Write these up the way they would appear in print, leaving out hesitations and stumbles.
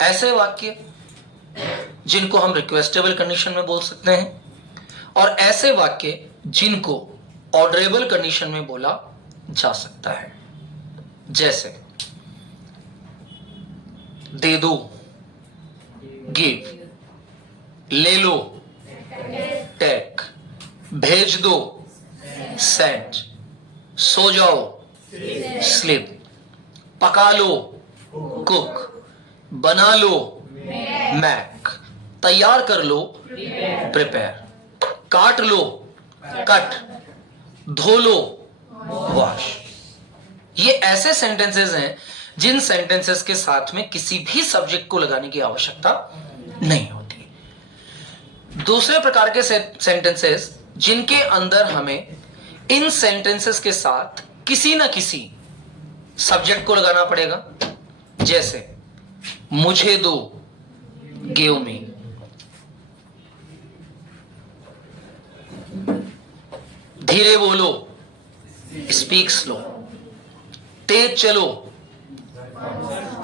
ऐसे वाक्य जिनको हम रिक्वेस्टेबल कंडीशन में बोल सकते हैं, और ऐसे वाक्य जिनको ऑर्डरेबल कंडीशन में बोला जा सकता है। जैसे दे दो, गिव, ले लो, टेक, भेज दो, सेंड, सो जाओ, स्लीप, पका लो, कुक, बना लो, मैक, तैयार कर लो, प्रिपेयर, काट लो, कट, धो लो, वॉश। ये ऐसे सेंटेंसेस हैं जिन सेंटेंसेस के साथ में किसी भी सब्जेक्ट को लगाने की आवश्यकता नहीं होती। दूसरे प्रकार के सेंटेंसेस जिनके अंदर हमें इन सेंटेंसेस के साथ किसी ना किसी सब्जेक्ट को लगाना पड़ेगा, जैसे मुझे दो, गिव मी, धीरे बोलो, स्पीक स्लो, तेज चलो,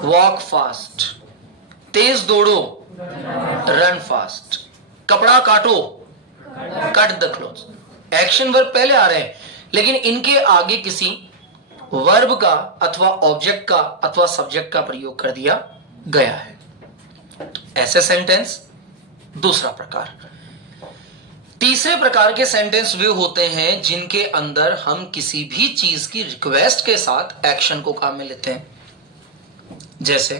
वॉक फास्ट, तेज दौड़ो, रन फास्ट, कपड़ा काटो, cut the cloth. Action verb पहले आ रहे हैं, लेकिन इनके आगे किसी वर्ब का अथवा ऑब्जेक्ट का अथवा सब्जेक्ट का प्रयोग कर दिया गया है। ऐसे सेंटेंस दूसरा प्रकार। तीसरे प्रकार के सेंटेंस वे होते हैं जिनके अंदर हम किसी भी चीज की रिक्वेस्ट के साथ एक्शन को काम में लेते हैं, जैसे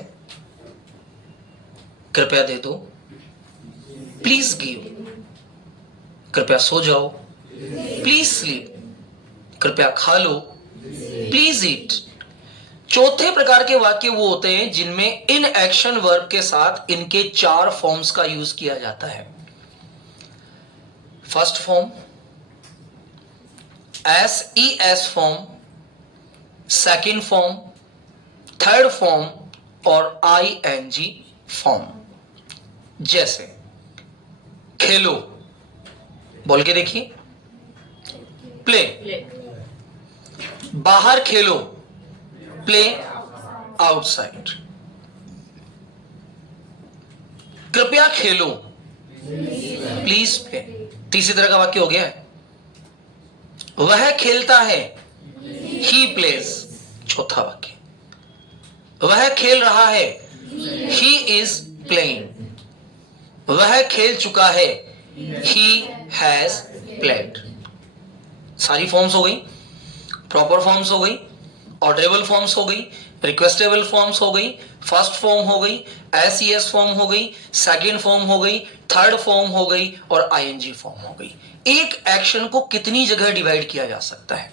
कृपया दे दो, प्लीज गिव, कृपया सो जाओ, प्लीज स्लीप, कृपया खा लो, प्लीज ईट। चौथे प्रकार के वाक्य वो होते हैं जिनमें इन एक्शन वर्ब के साथ इनके 4 फॉर्म्स का यूज किया जाता है। First form SES form, second form, third form और ING फॉर्म। जैसे खेलो, बोल के देखिए, प्ले, बाहर खेलो, प्ले आउटसाइड, कृपया खेलो, प्लीज प्ले। तीसरी तरह का वाक्य हो गया है, वह खेलता है, ही प्लेज। चौथा वाक्य, वह खेल रहा है, ही इज प्लेइंग, वह खेल चुका है, ही हैज प्लेड। सारी फॉर्म्स हो गई, प्रॉपर फॉर्म्स हो गई, ऑर्डरेबल फॉर्म्स हो गई, रिक्वेस्टेबल फॉर्म्स हो गई, फर्स्ट फॉर्म हो गई, SES फॉर्म हो गई, सेकंड फॉर्म हो गई, थर्ड फॉर्म हो गई और ING फॉर्म हो गई। एक एक्शन को कितनी जगह डिवाइड किया जा सकता है,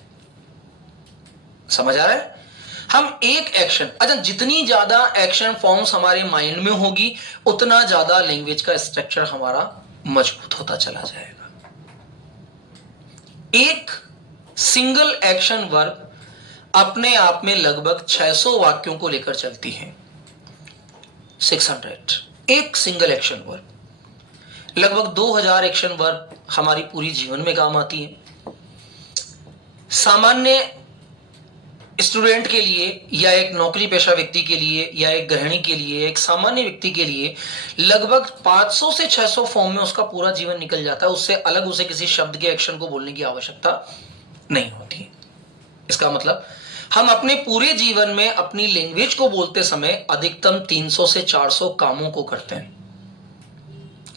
समझ आ रहा है? हम एक एक्शन, अच्छा, जितनी ज्यादा एक्शन फॉर्म्स हमारे माइंड में होगी उतना ज्यादा लैंग्वेज का स्ट्रक्चर हमारा मजबूत होता चला जाएगा। एक सिंगल एक्शन वर्ब अपने आप में लगभग 600 वाक्यों को लेकर चलती है। 600 एक सिंगल एक्शन वर्ब, लगभग 2000 एक्शन वर्ब हमारी पूरी जीवन में काम आती है। सामान्य स्टूडेंट के लिए या एक नौकरी पेशा व्यक्ति के लिए या एक गृहिणी के लिए, एक सामान्य व्यक्ति के लिए लगभग 500 से 600 फॉर्म में उसका पूरा जीवन निकल जाता है। उससे अलग उसे किसी शब्द के एक्शन को बोलने की आवश्यकता नहीं होती। इसका मतलब हम अपने पूरे जीवन में अपनी लैंग्वेज को बोलते समय अधिकतम 300 से 400 कामों को करते हैं।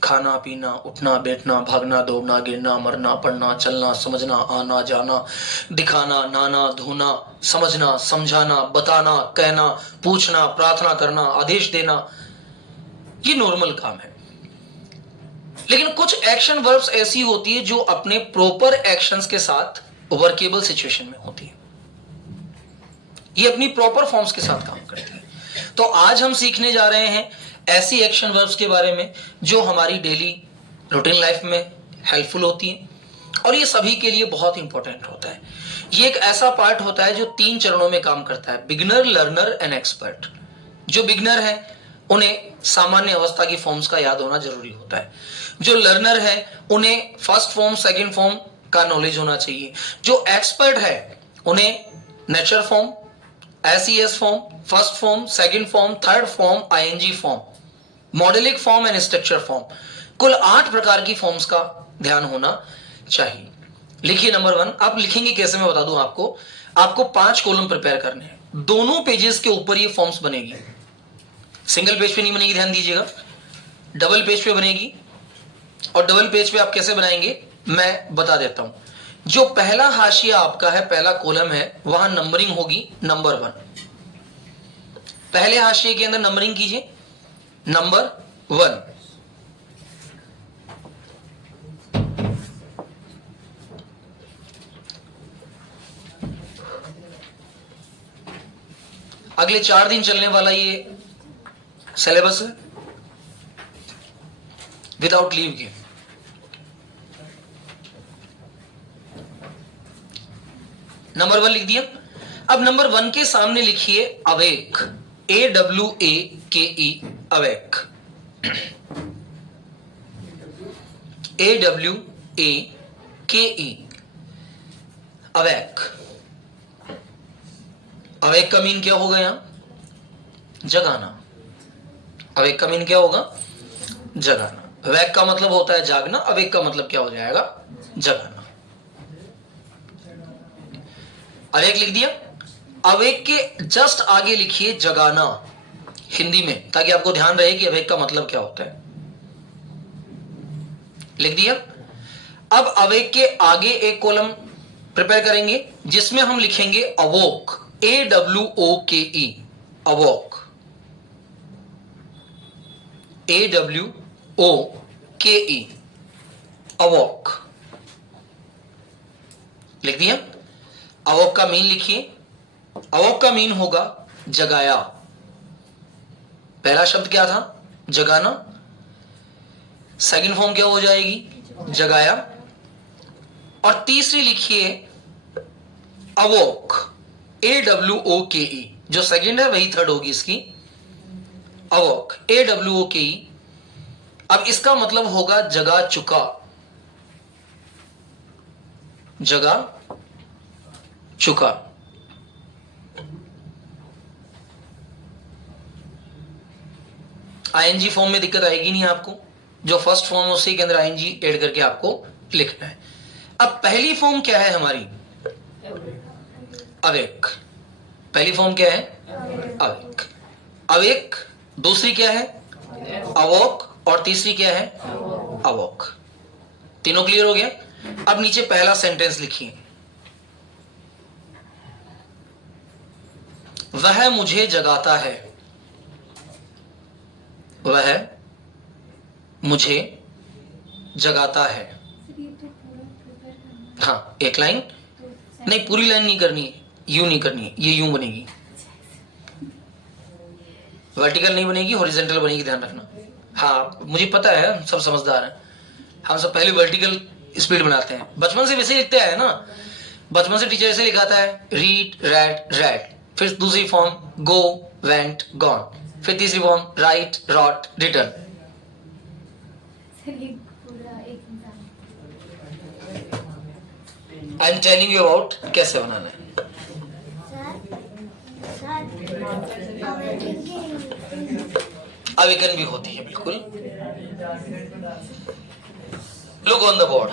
खाना पीना, उठना बैठना, भागना दौड़ना, गिरना मरना, पढ़ना चलना, समझना आना जाना, दिखाना नहाना धोना, समझना समझाना, बताना कहना, पूछना, प्रार्थना करना, आदेश देना, ये नॉर्मल काम है। लेकिन कुछ एक्शन वर्ब्स ऐसी होती है जो अपने प्रॉपर एक्शंस के साथ वर्केबल सिचुएशन में होती है, ये अपनी प्रॉपर फॉर्म्स के साथ काम करती है। तो आज हम सीखने जा रहे हैं ऐसी एक्शन वर्ब्स के बारे में जो हमारी डेली रूटीन लाइफ में हेल्पफुल होती हैं और ये सभी के लिए बहुत इंपॉर्टेंट होता है। ये एक ऐसा पार्ट होता है जो 3 चरणों में काम करता है, बिगिनर, लर्नर एंड एक्सपर्ट। जो बिगिनर है उन्हें सामान्य अवस्था की फॉर्म्स का याद होना जरूरी होता है। जो लर्नर है उन्हें फर्स्ट फॉर्म सेकंड फॉर्म का नॉलेज होना चाहिए। जो एक्सपर्ट है उन्हें nature form, SES form, first form, second form, third form, ING form, modal form and structure form. कुल 8 प्रकार की फॉर्म्स का ध्यान होना चाहिए। लिखिए नंबर 1। आप लिखेंगे कैसे मैं बता दूं आपको 5 कॉलम प्रिपेयर करने हैं। दोनों पेजेस के ऊपर ये फॉर्म्स बनेगी। सिंगल पेज पे नहीं बनेगी, ध्यान दीजिएगा, डबल पेज पे बनेगी। और डबल पेज पे आप कैसे बनाएंगे मैं बता देता हूं। जो पहला हाशिया आपका है, पहला कॉलम है, वहां नंबरिंग होगी नंबर 1। पहले हाशिए के अंदर नंबरिंग कीजिए नंबर 1। अगले 4 दिन चलने वाला ये सिलेबस है विदाउट लीव के। नंबर 1 लिख दिया। अब नंबर 1 के सामने लिखिए awake, AWAKE, awake, AWAKE, awake. Awake का मीन क्या होगा यहां? जगाना। अवेक का मीन क्या होगा? जगाना। वेक का मतलब होता है जागना, अवेक का मतलब क्या हो जाएगा? जगाना। अवेक लिख दिया। अवेक के जस्ट आगे लिखिए जगाना हिंदी में, ताकि आपको ध्यान रहे कि अवेक का मतलब क्या होता है। लिख दिया। अब अवेक के आगे एक कॉलम प्रिपेयर करेंगे जिसमें हम लिखेंगे अवोक, AWOKE, अवोक, AWOKE, अवोक। लिख दिया। अवोक का मीन लिखिए। अवोक का मीन होगा जगाया। पहला शब्द क्या था? जगाना। सेकंड फॉर्म क्या हो जाएगी? जगाया। और तीसरी लिखिए अवोक, AWOKE। जो सेकंड है वही थर्ड होगी इसकी, अवोक, AWOKE। अब इसका मतलब होगा जगा चुका, जगा चुका। ING फॉर्म में दिक्कत आएगी नहीं आपको। जो फर्स्ट फॉर्म है उसी के अंदर ING ऐड करके आपको लिखना है। अब पहली फॉर्म क्या है हमारी? अवेक। पहली फॉर्म क्या है? अवेक। अवेक। दूसरी क्या है? अवोक। और तीसरी क्या है? अवोक। तीनों क्लियर हो गया। अब नीचे पहला सेंटेंस लिखिए। वह मुझे जगाता है, वह मुझे जगाता है। हाँ, एक लाइन नहीं, पूरी लाइन नहीं करनी है, यूं नहीं करनी है, ये यूं बनेगी, वर्टिकल नहीं बनेगी, हॉरिजॉन्टल बनेगी, ध्यान रखना। हाँ मुझे पता है, हम सब समझदार हैं, हम सब पहले वर्टिकल स्पीड बनाते हैं, बचपन से वैसे लिखते हैं ना। बचपन से टीचर ऐसे लिखाता है, रीड, रैट, रैट। फिर दूसरी फॉर्म गो, वेंट, गॉन। फिर तीसरी form write, wrote, written. I am telling you about कैसे बनाना है। अवेकन भी होती है, बिल्कुल। Look on the board.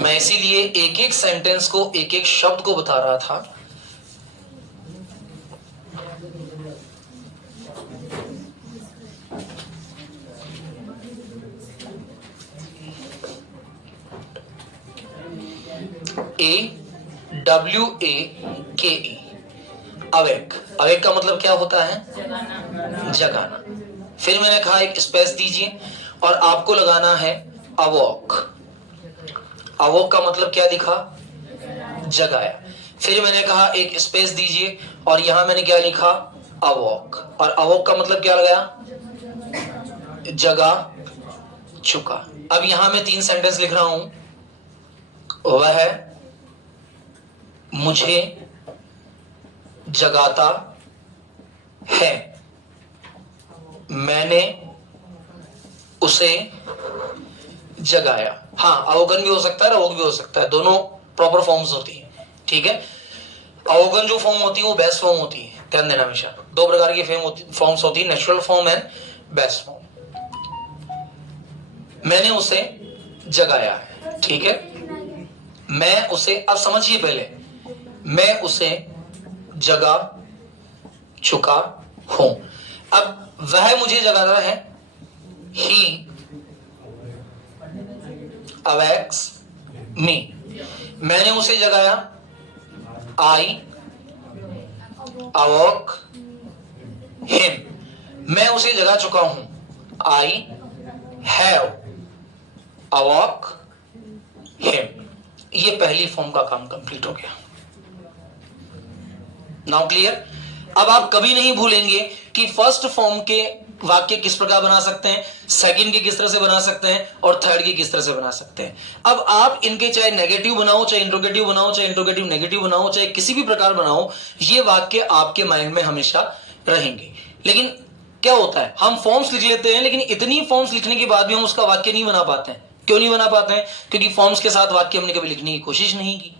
मैं इसीलिए एक एक सेंटेंस को, एक एक शब्द को बता रहा था। AWAKE, awake. अवेक का मतलब क्या होता है? जगाना। फिर मैंने कहा एक स्पेस दीजिए और आपको लगाना है अवॉक। अवॉक का मतलब क्या दिखा? जगाया। फिर मैंने कहा एक स्पेस दीजिए और यहां मैंने क्या लिखा? अवॉक। और अवॉक का मतलब क्या लगाया? जगा चुका। अब यहां मैं 3 सेंटेंस लिख रहा हूं। वह मुझे जगाता है, मैंने उसे जगाया। हाँ, अवगन भी हो सकता है, अवोक भी हो सकता है, दोनों प्रॉपर फॉर्म्स होती है। ठीक है, अवगन जो फॉर्म होती है वो बेस्ट फॉर्म होती है, ध्यान देना हमेशा। दो प्रकार की फॉर्म्स होती है, natural form and best form. मैंने उसे जगाया है, ठीक है, मैं उसे, अब समझिए पहले, मैं उसे जगा चुका हूं। अब वह मुझे जगा रहा है, ही अवेक्स मी। मैंने उसे जगाया, आई अवॉक हिम। मैं उसे जगा चुका हूं, आई हैव अवॉक हिम। ये पहली फॉर्म का काम कंप्लीट हो गया। Now clear? अब आप कभी नहीं भूलेंगे कि फर्स्ट फॉर्म के वाक्य किस प्रकार बना सकते हैं, सेकंड के किस तरह से बना सकते हैं, और थर्ड के किस तरह से बना सकते हैं। अब आप इनके चाहे नेगेटिव बनाओ, चाहे इंट्रोगेटिव बनाओ, चाहे इंट्रोगेटिव नेगेटिव बनाओ, चाहे किसी भी प्रकार बनाओ, ये वाक्य आपके माइंड में हमेशा रहेंगे। लेकिन क्या होता है, हम फॉर्म्स लिख लेते हैं, लेकिन इतनी फॉर्म्स लिखने के बाद भी हम उसका वाक्य नहीं बना पाते हैं। क्यों नहीं बना पाते हैं? क्योंकि फॉर्म्स के साथ वाक्य हमने कभी लिखने की कोशिश नहीं की।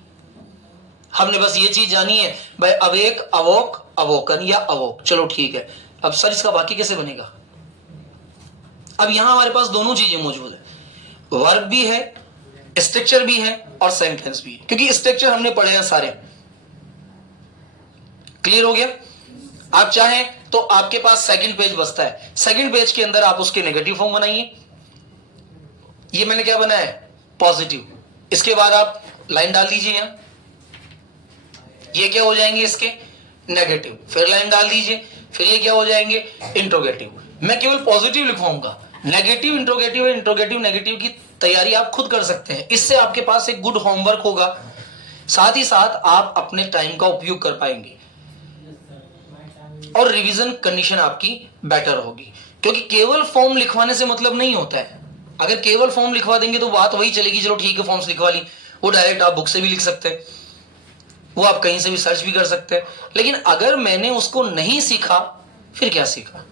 हमने बस ये चीज जानी है भाई, अवेक, अवोक, अवोकन या अवोक, चलो ठीक है। अब सर इसका वाक्य कैसे बनेगा? अब यहां हमारे पास दोनों चीजें मौजूद है, वर्ब भी है, स्ट्रक्चर भी है, और सेंटेंस भी है। क्योंकि स्ट्रक्चर हमने पढ़े हैं सारे। क्लियर हो गया? आप चाहें तो आपके पास सेकंड पेज बचता है, सेकंड पेज के अंदर आप उसके नेगेटिव फॉर्म बनाइए। ये मैंने क्या बनाया है, पॉजिटिव। इसके बाद आप लाइन डाल दीजिए यहां, ये क्या हो जाएंगे इसके नेगेटिव, फिर लाइन डाल दीजिए, फिर ये क्या हो जाएंगे इंट्रोगेटिव। मैं केवल पॉजिटिव लिखवाऊंगा, नेगेटिव इंट्रोगेटिव, इंट्रोगेटिव नेगेटिव की तैयारी आप खुद कर सकते हैं। इससे आपके पास एक गुड होमवर्क होगा, साथ ही साथ आप अपने टाइम का उपयोग कर पाएंगे और रिवीजन कंडीशन आपकी बेटर होगी। क्योंकि केवल फॉर्म लिखवाने से मतलब नहीं होता है। अगर केवल फॉर्म लिखवा देंगे तो बात वही चलेगी, चलो ठीक है फॉर्म्स लिखवा ली, वो डायरेक्ट आप बुक से भी लिख सकते हैं, वो आप कहीं से भी सर्च भी कर सकते हैं। लेकिन अगर मैंने उसको नहीं सीखा, फिर क्या सीखा?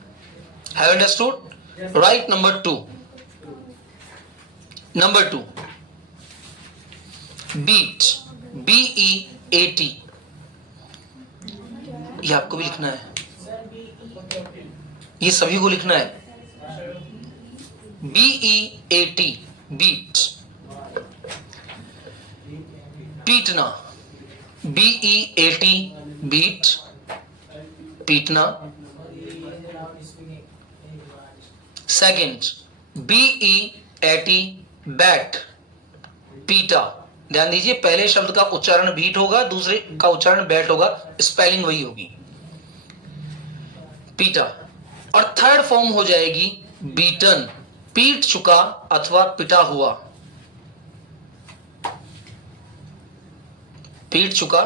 Have understood? Right. Number two, beat, BEAT, ये आपको भी लिखना है, ये सभी को लिखना है। BEAT, बीट, पीटना, BEAT, बीट, पीटना। सेकंड, BEAT, बैट, पीटा। ध्यान दीजिए, पहले शब्द का उच्चारण बीट होगा, दूसरे का उच्चारण बैट होगा, स्पेलिंग वही होगी, पीटा। और थर्ड फॉर्म हो जाएगी बीटन, पीट चुका अथवा पिटा हुआ, पीट चुका,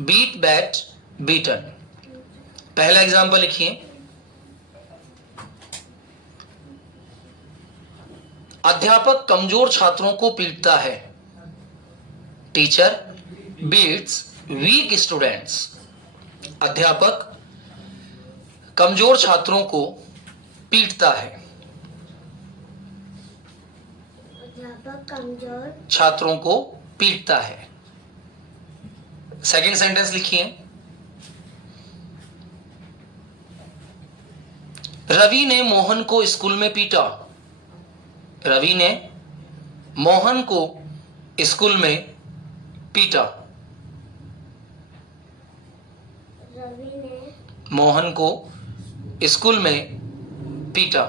बीट, बैट, बीटन। पहला एग्जांपल लिखिए, अध्यापक कमजोर छात्रों को पीटता है। Teacher beats weak students. अध्यापक कमजोर छात्रों को पीटता है। अध्यापक कमजोर छात्रों को पीटता है। सेकंड सेंटेंस लिखिए, रवि ने मोहन को स्कूल में पीटा। रवि ने मोहन को स्कूल में पीटा। रवि ने मोहन को स्कूल में पीटा।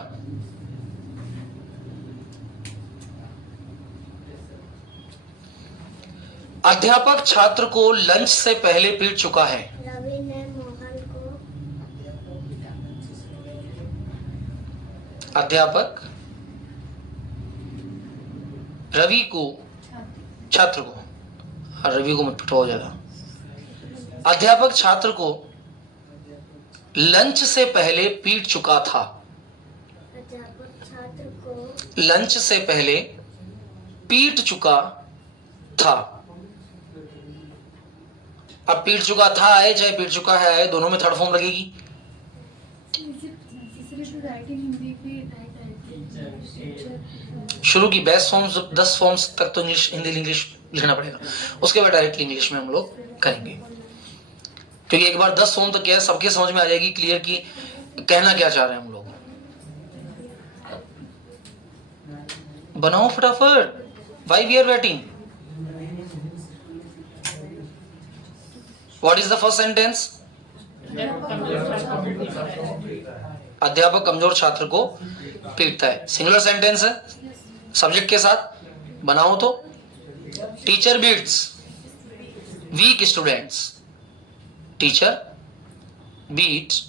अध्यापक छात्र को लंच से पहले पीट चुका है। रवि ने मोहन को, अध्यापक रवि को, छात्र को, रवि को मत पिटो हो जाएगा। अध्यापक छात्र को लंच से पहले पीट चुका था। अध्यापक छात्र को लंच से पहले पीट चुका था। अब पीट चुका था है चाहे पीट चुका है, दोनों में थर्ड फॉर्म लगेगी। शुरू की बेस्ट फॉर्म्स 10 फॉर्म्स तक तो इंग्लिश, हिंदी इंग्लिश लिखना पड़ेगा, उसके बाद डायरेक्टली इंग्लिश में हम लोग करेंगे, क्योंकि एक बार 10 फॉर्म तक क्या है सबके समझ में आ जाएगी क्लियर की कहना क्या चाह रहे हैं हम लोग। बनाओ फटाफट, why we are waiting. What is the first sentence? अध्यापक कमजोर छात्र को पीटता है, सिंगुलर सेंटेंस है सब्जेक्ट के साथ, बनाओ तो। Teacher beats weak students, teacher beats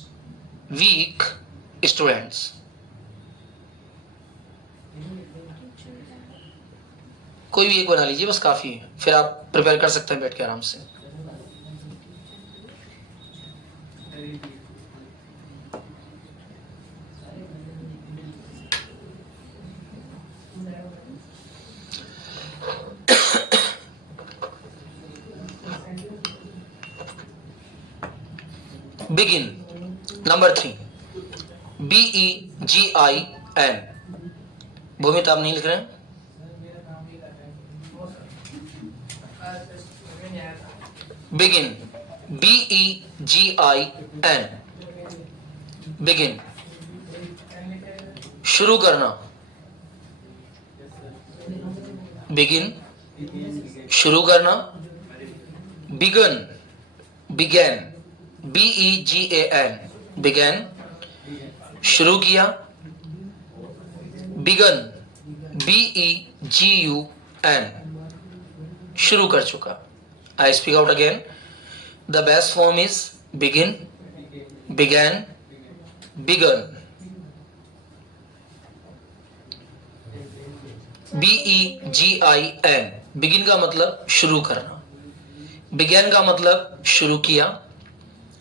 weak students. कोई भी एक बना लीजिए बस काफी है, फिर आप प्रिपेयर कर सकते हैं बैठ के आराम से। Begin number 3, BEGIN। भूमित आप नहीं लिख रहे हैं? बिगिन BEGIN, बिगिन शुरू करना, बिगिन शुरू करना। बिगन बिगैन BEGAN, बिगैन शुरू किया। बिगन BEGUN, शुरू कर चुका। I speak out again. The best form is begin, began, begun. BEGIN, begin का मतलब शुरू करना, began का मतलब शुरू किया,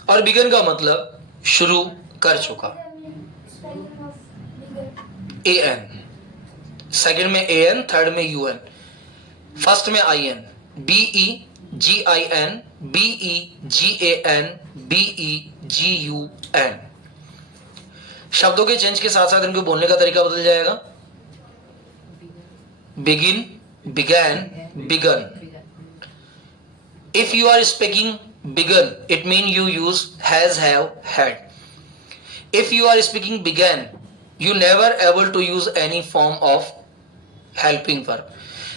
और begun का मतलब शुरू कर चुका। AN, सेकंड में AN, थर्ड में UN, फर्स्ट में IN। BEGIN, BEGAN, BEGUN। शब्दों के चेंज के साथ साथ इनको बोलने का तरीका बदल जाएगा। Begin, began, begun. If you are speaking begun, it means you use has, have, had. If you are speaking began, you never able to use any form of helping verb.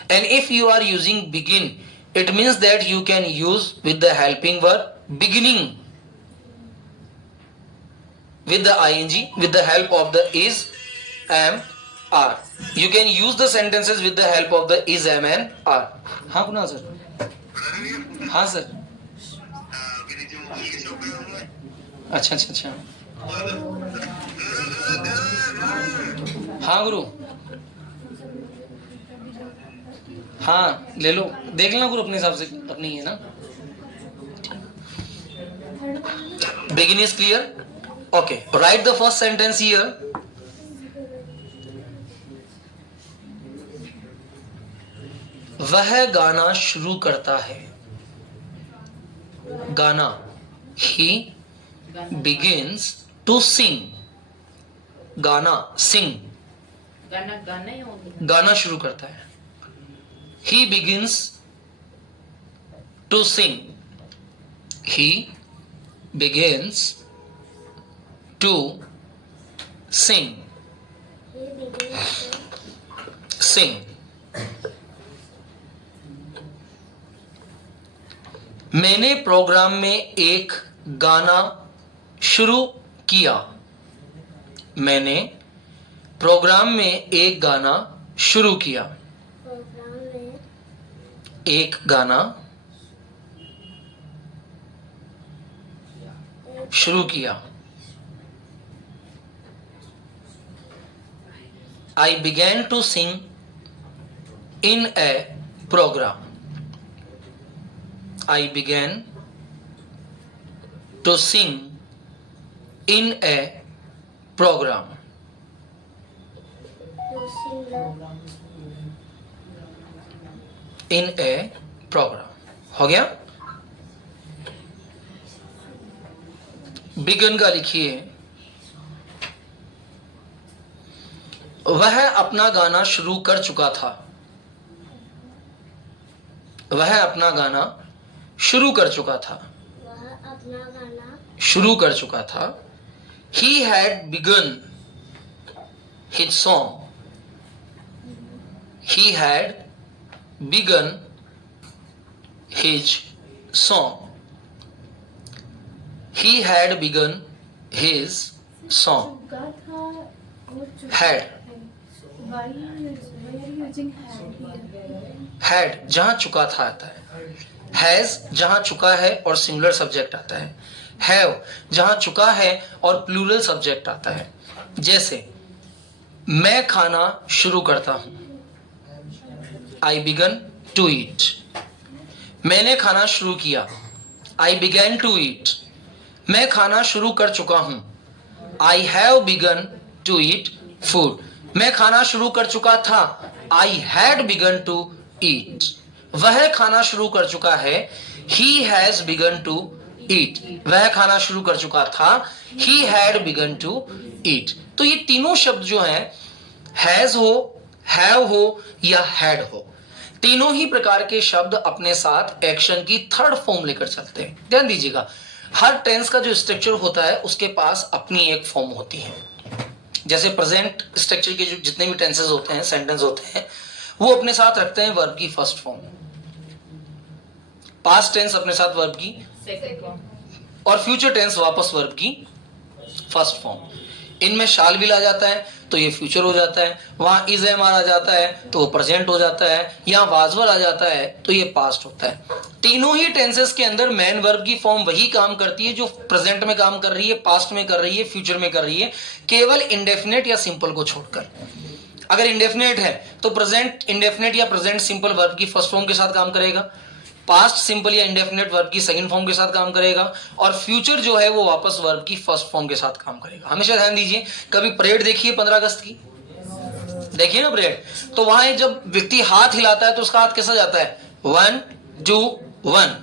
And if you are using begin, it means that you can use with the helping verb beginning with the ing with the help of the is, am, are. You can use the sentences with the help of the is, am and are. हाँ Kunal sir? हाँ sir. अच्छा अच्छा अच्छा, हाँ गुरु, हाँ ले लो, देख लेना गुरु अपने हिसाब से, अपनी है ना। Begin is clear? Okay, write the first sentence here. वह गाना शुरू करता है, गाना, he begins to sing, गाना sing, गाना शुरू करता है। He begins to sing, he begins to sing, sing। मैंने प्रोग्राम में एक गाना शुरू किया, मैंने प्रोग्राम में एक गाना शुरू किया, एक गाना शुरू किया। I began to sing in a program, I began to sing in a program। in a program हो गया। बिगन का लिखिए, वह अपना गाना शुरू कर चुका था। वह अपना गाना शुरू कर चुका था। वह अपना गाना शुरू कर चुका था। He had begun his song. He had begun his song. He had begun his song. चुका था और चुका Had. है। Why are you using had here? Had जहां चुका था आता है, has जहां चुका है और सिंगुलर सब्जेक्ट आता है, have जहां चुका है और प्लूरल सब्जेक्ट आता है। जैसे मैं खाना शुरू करता हूं, I began to eat. मैंने खाना शुरू किया, I began to eat. मैं खाना शुरू कर चुका हूं, I have begun to eat food. मैं खाना शुरू कर चुका था, I had begun to eat. वह खाना शुरू कर चुका है, he has begun to eat. वह खाना शुरू कर चुका था, he had begun to eat. तो ये तीनों शब्द जो हैं, has हो, have हो या had हो, तीनों ही प्रकार के शब्द अपने साथ एक्शन की थर्ड फॉर्म लेकर चलते हैं। ध्यान दीजिएगा, हर टेंस का जो स्ट्रक्चर होता है उसके पास अपनी एक फॉर्म होती है। जैसे प्रेजेंट स्ट्रक्चर के जो जितने भी टेंसेस होते हैं, सेंटेंस होते हैं, वो अपने साथ रखते हैं वर्ब की फर्स्ट फॉर्म, पास्ट टेंस अपने साथ वर्ब की सेकंड फॉर्म, और फ्यूचर टेंस वापस वर्ब की फर्स्ट फॉर्म। इनमें शाल भी ला जाता है तो ये फ्यूचर हो जाता है, वहां इज एम आ जाता है तो वो प्रेजेंट हो जाता है, यहाँ वाजवर आ जाता है तो ये पास्ट होता है। तीनों ही टेंसेस के अंदर मेन वर्ब की फॉर्म वही काम करती है जो प्रेजेंट में काम कर रही है, पास्ट में कर रही है, फ्यूचर में कर रही है, केवल इंडेफिनेट या सिंपल को छोड़कर। अगर इंडेफिनेट है तो प्रेजेंट इंडेफिनेट या प्रेजेंट सिंपल वर्ब की फर्स्ट फॉर्म के साथ काम करेगा, पास्ट सिंपल या इंडेफिनेट वर्ब की सेकंड फॉर्म के साथ काम करेगा, और फ्यूचर जो है वो वापस वर्ब की फर्स्ट फॉर्म के साथ काम करेगा। हमेशा ध्यान दीजिए, कभी परेड देखिए 15 अगस्त की, देखिए ना परेड, तो वहां जब व्यक्ति हाथ हिलाता है तो उसका हाथ कैसा जाता है, 1 2 1,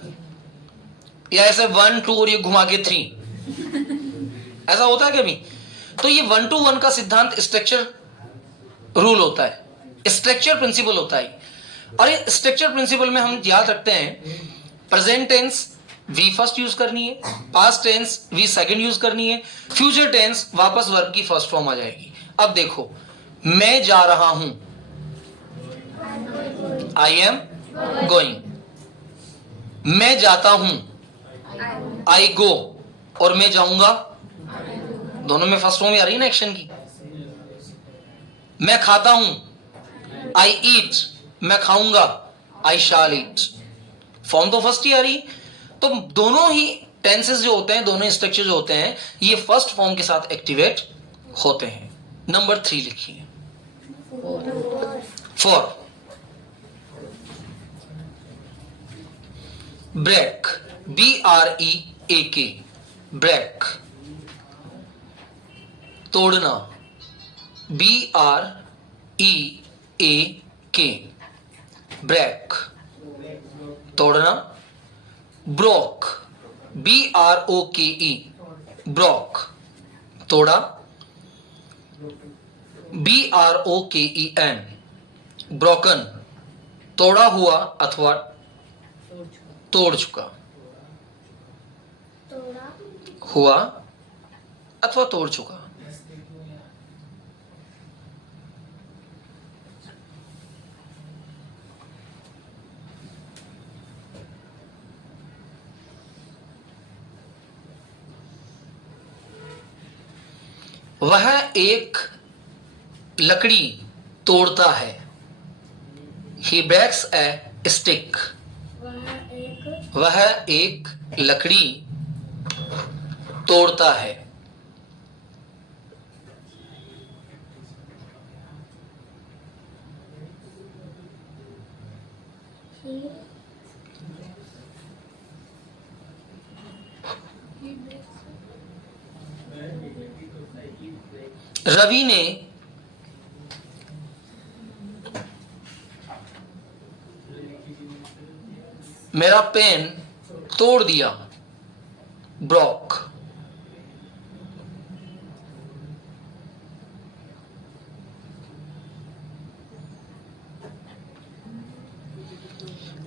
या ऐसे 1 2 और ये घुमा के 3, ऐसा होता है कभी? तो ये 1 to 1 का सिद्धांत स्ट्रक्चर रूल होता है, स्ट्रक्चर प्रिंसिपल होता है। और ये स्ट्रक्चर प्रिंसिपल में हम याद रखते हैं, present tense V first use करनी है, past tense V second use करनी है, फ्यूचर टेंस वापस वर्ब की फर्स्ट फॉर्म आ जाएगी। अब देखो, मैं जा रहा हूं, आई एम गोइंग, मैं जाता हूं, आई गो, और मैं जाऊंगा, दोनों में फर्स्ट फॉर्म आ रही है ना एक्शन की। मैं खाता हूं, आई ईट, मैं खाऊंगा, आई शाल ईट, फॉर्म तो फर्स्ट ही आ रही। तो दोनों ही टेंसेस जो होते हैं, दोनों स्ट्रक्चर जो होते हैं, ये फर्स्ट फॉर्म के साथ एक्टिवेट होते हैं। नंबर 3 लिखिए, फॉर। ब्रेक, BREAK, ब्रेक, तोड़ना, BREAK, ब्रेक, तोड़ना। ब्रोक, BROKE, ब्रोक, तोड़ा। BROKEN, ब्रोकन, तोड़ा हुआ अथवा तोड़ चुका, तोड़ा हुआ अथवा तोड़ चुका। वह एक लकड़ी तोड़ता है, he breaks a stick, वह एक लकड़ी तोड़ता है। रवि ने मेरा पेन तोड़ दिया, ब्रोक।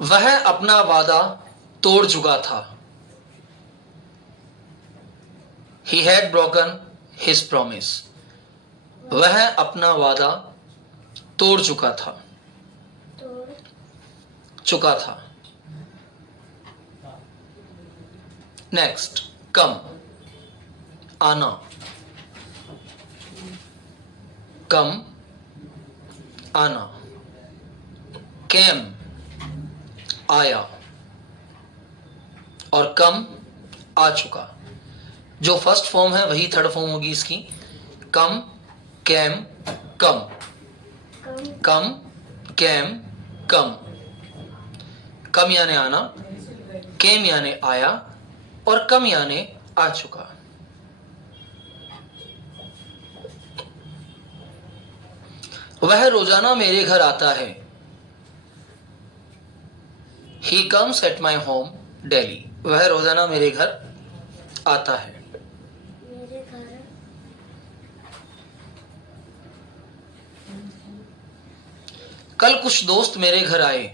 वह अपना वादा तोड़ चुका था। He had broken his promise. वह अपना वादा तोड़ चुका था। तोड़ चुका था। नेक्स्ट, कम, आना। कम, आना। कैम, आया। और कम, आ चुका। जो फर्स्ट फॉर्म है वही थर्ड फॉर्म होगी इसकी। कम, कैम, कम। कम कम, कैम, कम। कम यानी आना, कैम यानी आया, और कम यानी आ चुका। वह रोजाना मेरे घर आता है। He comes at my home daily. वह रोजाना मेरे घर आता है। मेरे घर कल कुछ दोस्त मेरे घर आए।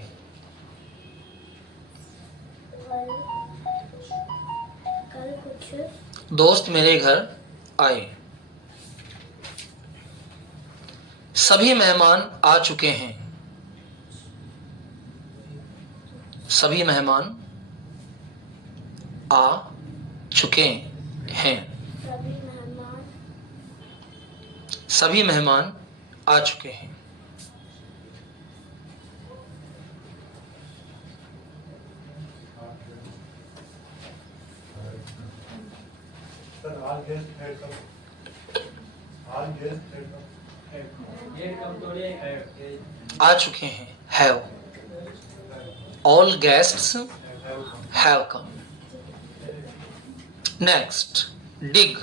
कल कुछ दोस्त मेरे घर आए। सभी मेहमान आ चुके हैं। सभी मेहमान आ चुके हैं। सभी मेहमान सभी मेहमान आ चुके हैं। Sir, all guests had come. All guests had come. आ चुके हैं, have. All guests have come. Next, dig,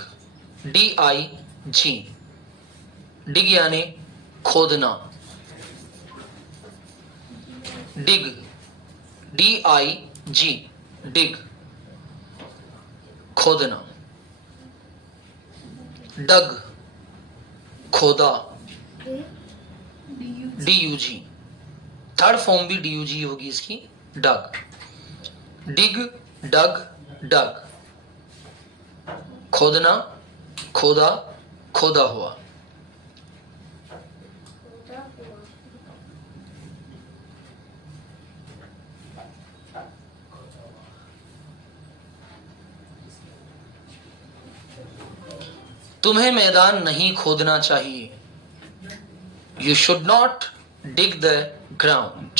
DIG। डिग यानी खोदना। डिग, DIG, डिग, खोदना। डग, खोदा। DUG, थर्ड फॉर्म भी DUG होगी इसकी, डग। डिग, डग, डग। खोदना, खोदा, खोदा हुआ। खोदा हुआ तुम्हें मैदान नहीं खोदना चाहिए। You should not dig the ground.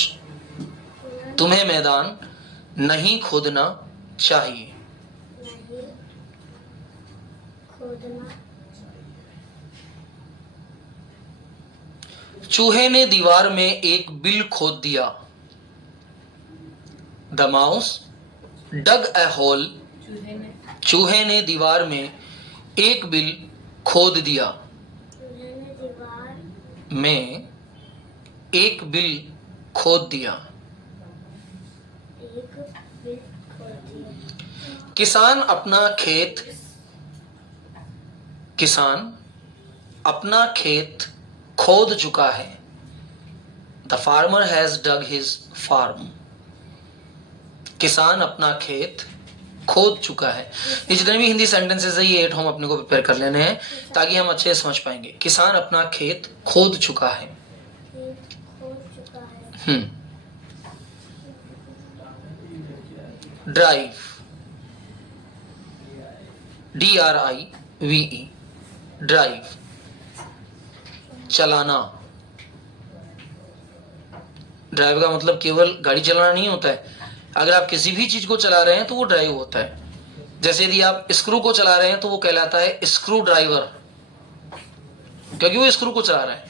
तुम्हें मैदान नहीं खोदना चाहिए। नहीं खोदना चूहे ने दीवार में एक बिल खोद दिया। The mouse dug a hole. चूहे ने दीवार में एक बिल खोद दिया। चूहे ने दीवार में एक बिल खोद दिया। एक बिल खोद दिया। किसान अपना खेत, किसान अपना खेत खोद चुका है। The farmer has dug his farm. किसान अपना खेत खोद चुका है। ये जितने भी हिंदी सेंटेंसेस है ये 8 हम अपने को प्रिपेयर कर लेने हैं ताकि हम अच्छे से समझ पाएंगे। किसान अपना खेत खोद चुका है। खेत खोद चुका है। ड्राइव, DRIVE, ड्राइव, चलाना। ड्राइव का मतलब केवल गाड़ी चलाना नहीं होता है। अगर आप किसी भी चीज को चला रहे हैं तो वो ड्राइव होता है। जैसे यदि आप स्क्रू को चला रहे हैं तो वो कहलाता है स्क्रू ड्राइवर, क्योंकि वो स्क्रू को चला रहा है।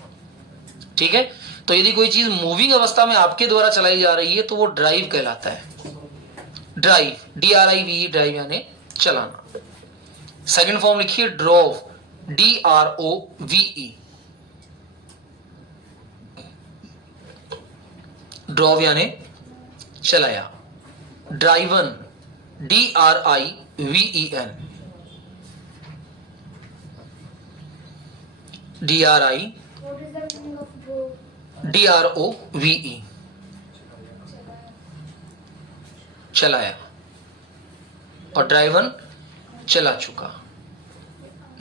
ठीक है, तो यदि कोई चीज मूविंग अवस्था में आपके द्वारा चलाई जा रही है तो वो ड्राइव कहलाता है। ड्राइव, DRIVE, ड्राइव यानी चलाना। सेकंड फॉर्म लिखिए ड्रोव, DROVE। ड्रोव यानी चलाया। Driven, DRIVEN, DRI What is the meaning of drove? DROVE, चलाया, और ड्राइवन चला चुका।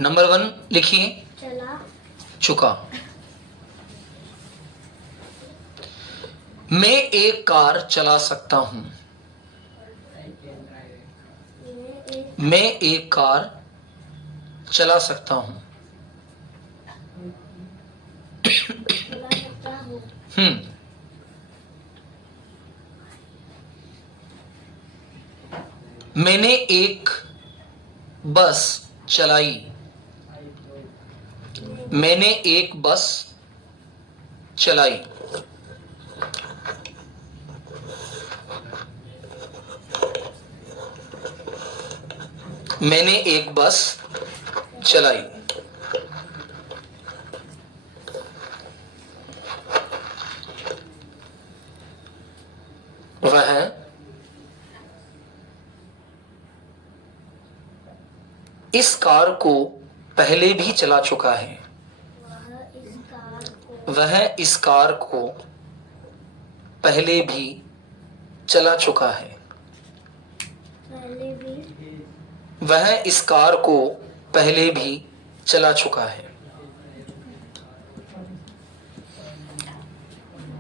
नंबर 1 लिखिए, चला चुका। मैं एक कार चला सकता हूं। मैं एक कार चला सकता हूं। चला सकता हूँ। मैंने एक बस चलाई। मैंने एक बस चलाई। मैंने एक बस चलाई। वह इस कार को पहले भी चला चुका है। वह इस कार को पहले भी चला चुका है। वह इस कार को पहले भी चला चुका है।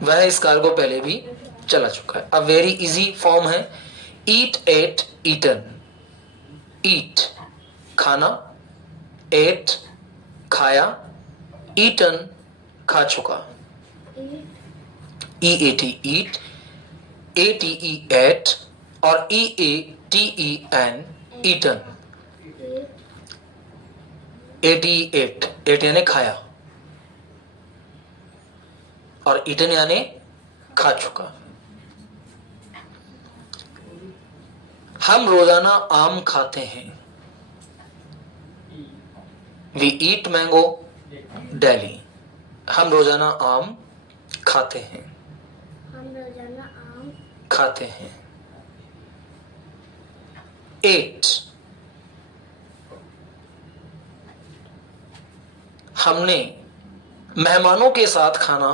वह इस कार को पहले भी चला चुका है। अब वेरी इजी फॉर्म है, ईट, एट, ईटन। ईट खाना, एट खाया, ईटन खा चुका। E A T eat, A T E ate, और E A T E N eaten. A T ate, ate यानी खाया, और ईटन यानी खा चुका। हम रोजाना आम खाते हैं। We eat mango daily. हम रोजाना आम खाते हैं। हम रोजाना आम खाते हैं। एट हमने मेहमानों के साथ खाना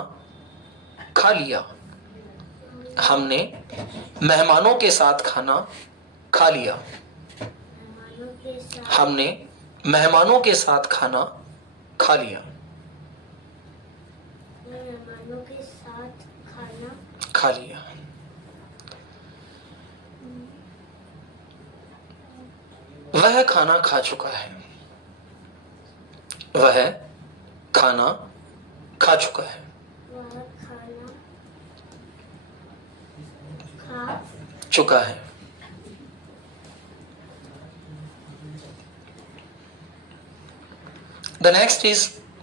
खा लिया। हमने मेहमानों के साथ खाना खा लिया। मेहमानों के साथ हमने मेहमानों के साथ खाना खा लिया। मेहमानों के साथ खाना खा लिया। वह खाना खा चुका है। वह खाना खा चुका है। वह खाना खा चुका है। The next is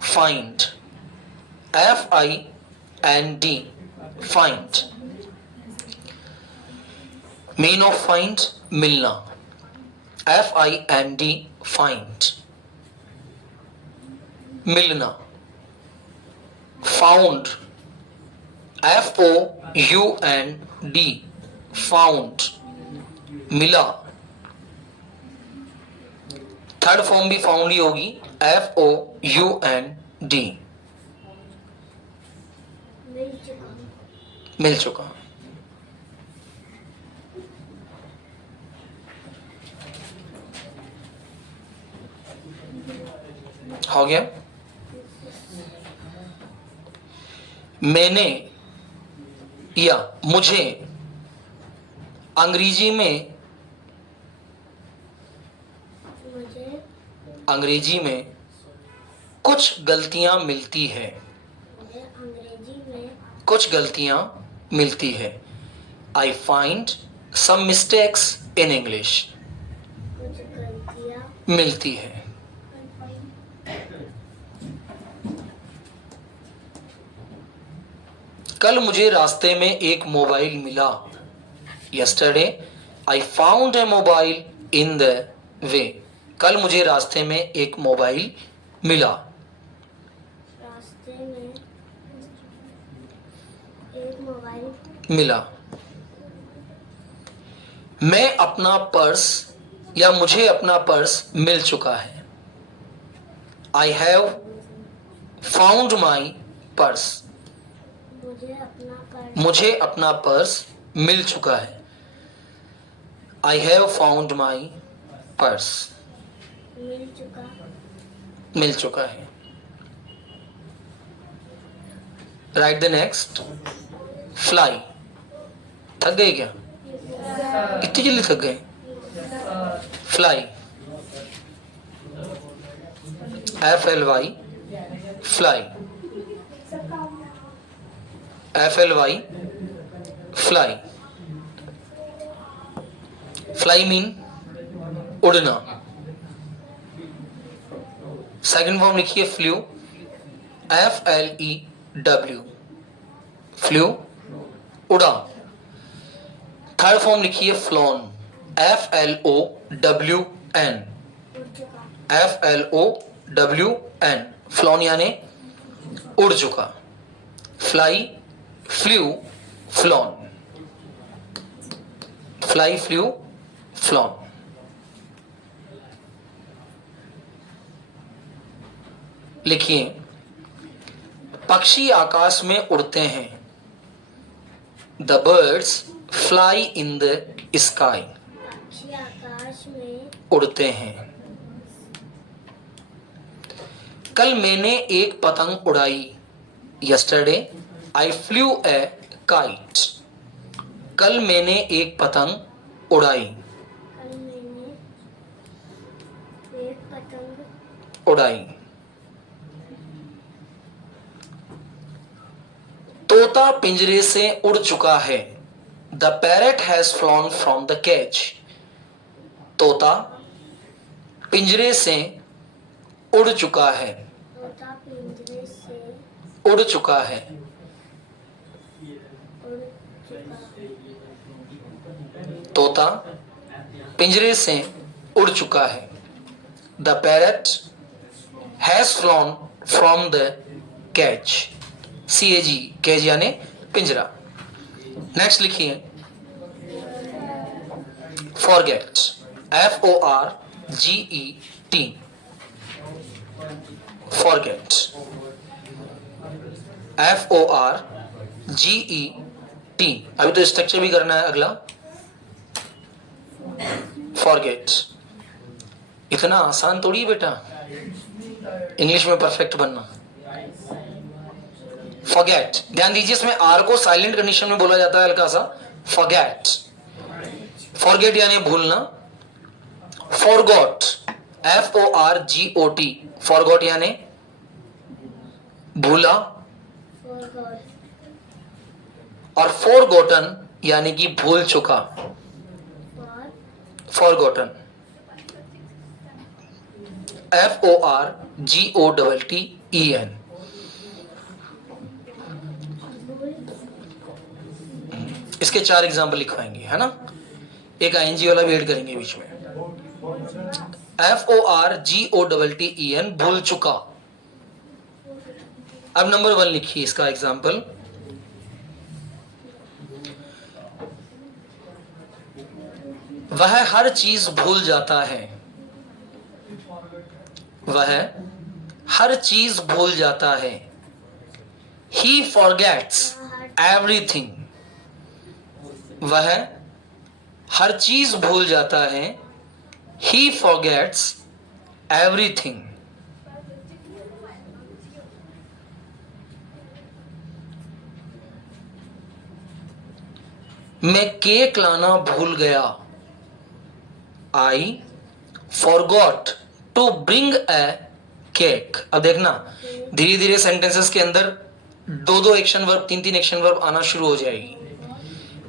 find. F-I-N-D. Find. Mean of find, मिलना. F-I-N-D. Find. मिलना. Found. F-O-U-N-D. Found. मिला. थर्ड फॉर्म भी फाउंड ही होगी, F-O-U-N-D. मिल चुका। मिल चुका। हो गया। मैंने या मुझे अंग्रेजी में अंग्रेजी में कुछ गलतियां मिलती है। मुझे अंग्रेजी में कुछ गलतियां मिलती है। I find some mistakes in English. कुछ गलतियाँ मिलती है। कल मुझे रास्ते में एक मोबाइल मिला। Yesterday I found a mobile in the way. कल मुझे रास्ते में एक मोबाइल मिला। रास्ते में एक मोबाइल मिला। मैं अपना पर्स या मुझे अपना पर्स मिल चुका है। I have found my purse. मुझे अपना पर्स मुझे अपना पर्स मिल चुका है। I have found my purse, मिल चुका, मिल चुका है। Write the next, fly. थक गए क्या? इतनी जल्दी थक गए? Fly, FLY, fly, FLY, fly. Fly mean उड़ना। सेकंड फॉर्म लिखिए फ्लू, FLEW, फ्लू, उड़ा। थर्ड फॉर्म लिखिए फ्लॉन, FLOWN, उड़ चुका, FLOWN, फ्लॉन यानी उड़ चुका। Fly, flew, flown, fly, flew, flown. लिखिए, पक्षी आकाश में उड़ते हैं। The birds fly in the sky, पक्षी आकाश में उड़ते हैं। कल मैंने एक पतंग उड़ाई। यस्टरडे आई फ्लू ए काइट, कल मैंने एक पतंग उड़ाई, कल मैंने एक पतंग उड़ाई। तोता पिंजरे से उड़ चुका है। The parrot has flown from the cage, तोता पिंजरे से उड़ चुका है, तोता पिंजरे से उड़ चुका है। उड़ चुका, तोता पिंजरे से उड़ चुका है। The parrot has flown from the catch, CAG, catch यानी पिंजरा। नेक्स्ट लिखिए, फॉरगेट, FORGET, फॉरगेट, FORGET। अभी तो स्ट्रक्चर भी करना है अगला। फॉरगेट इतना आसान थोड़ी है बेटा इंग्लिश में परफेक्ट बनना। फॉरगेट, ध्यान दीजिए इसमें आर को साइलेंट कंडीशन में बोला जाता है हल्का सा। फॉरगेट, फॉरगेट यानी भूलना। फॉरगॉट, FORGOT, फॉरगॉट यानी भूला। forgot, और फॉरगॉटन यानी कि भूल चुका। for forgotten, FORGOTTEN। भूल, इसके 4 एग्जाम्पल लिखवाएंगे, है ना। एक ING वाला भी ऐड करेंगे बीच में। FORGOTTEN, भूल चुका। अब नंबर 1 लिखिए इसका एग्जाम्पल। वह हर चीज भूल जाता है, वह हर चीज भूल जाता है। He forgets everything, वह हर चीज भूल जाता है। He forgets everything। मैं केक लाना भूल गया। I forgot to bring a cake। अब देखना धीरे धीरे सेंटेंसेस के अंदर 2-2 एक्शन वर्ब, 3-3 एक्शन वर्ब आना शुरू हो जाएगी।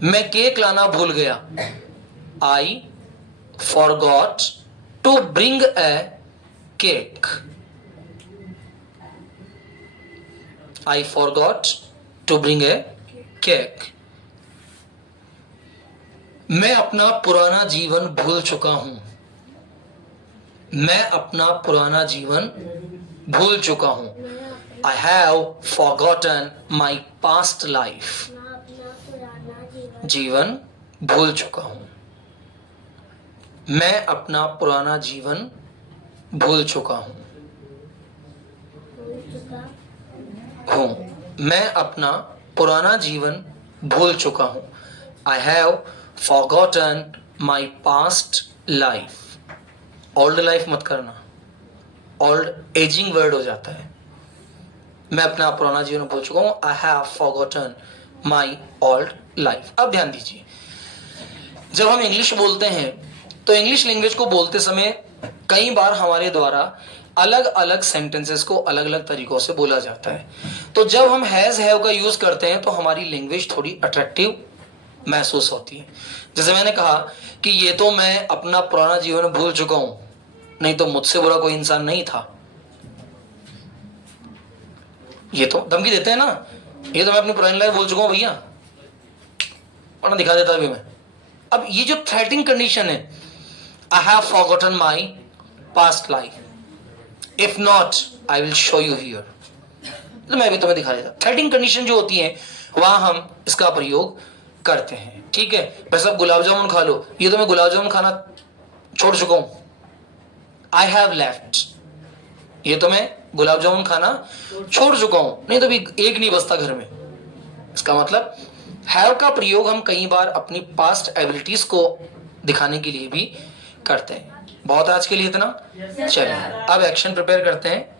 मैं केक लाना भूल गया। I forgot to bring a cake। I forgot to bring a cake। मैं अपना पुराना जीवन भूल चुका हूं। मैं अपना पुराना जीवन भूल चुका हूं। I have forgotten my past life। मैं अपना पुराना जीवन जीवन भूल चुका हूं। मैं अपना पुराना जीवन भूल चुका हूं। भूल चुका, मैं अपना पुराना जीवन भूल चुका हूं। I have forgotten my past life. Old life मत करना, ओल्ड एजिंग वर्ड हो जाता है। मैं अपना पुराना जीवन भूल चुका हूं, I have forgotten my old life. अब ध्यान दीजिए, जब हम इंग्लिश बोलते हैं तो इंग्लिश लैंग्वेज को बोलते समय कई बार हमारे द्वारा अलग अलग सेंटेंसेस को अलग अलग तरीकों से बोला जाता है। तो जब हम हैज हैव का यूज करते हैं तो हमारी लैंग्वेज थोड़ी अट्रैक्टिव महसूस होती है। जैसे मैंने कहा कि ये तो मैं अपना पुराना जीवन भूल चुका हूं, नहीं तो मुझसे बुरा कोई इंसान नहीं था। ये तो धमकी देते हैं ना, ये तो मैं अपनी पुरानी लाइफ भूल चुका हूं भैया, वरना दिखा देता अभी मैं। अब ये जो थ्रेटनिंग कंडीशन है, I have forgotten my past life, if not I will show you here, तो मैं भी तुम्हें दिखा देता। थ्रेटनिंग कंडीशन जो होती है वहां हम इसका प्रयोग करते हैं। ठीक है, भाई साहब गुलाब जामुन खा लो, ये तो मैं गुलाब जामुन खाना छोड़ चुका हूं, आई हैव लेफ्ट, ये तो मैं गुलाब जामुन खाना छोड़ चुका हूं, नहीं तो भी एक नहीं बचता घर में। इसका मतलब हैव का प्रयोग हम कई बार अपनी पास्ट एबिलिटीज को दिखाने के लिए भी करते हैं। बहुत आज के लिए इतना, चलिए अब एक्शन प्रिपेयर करते हैं।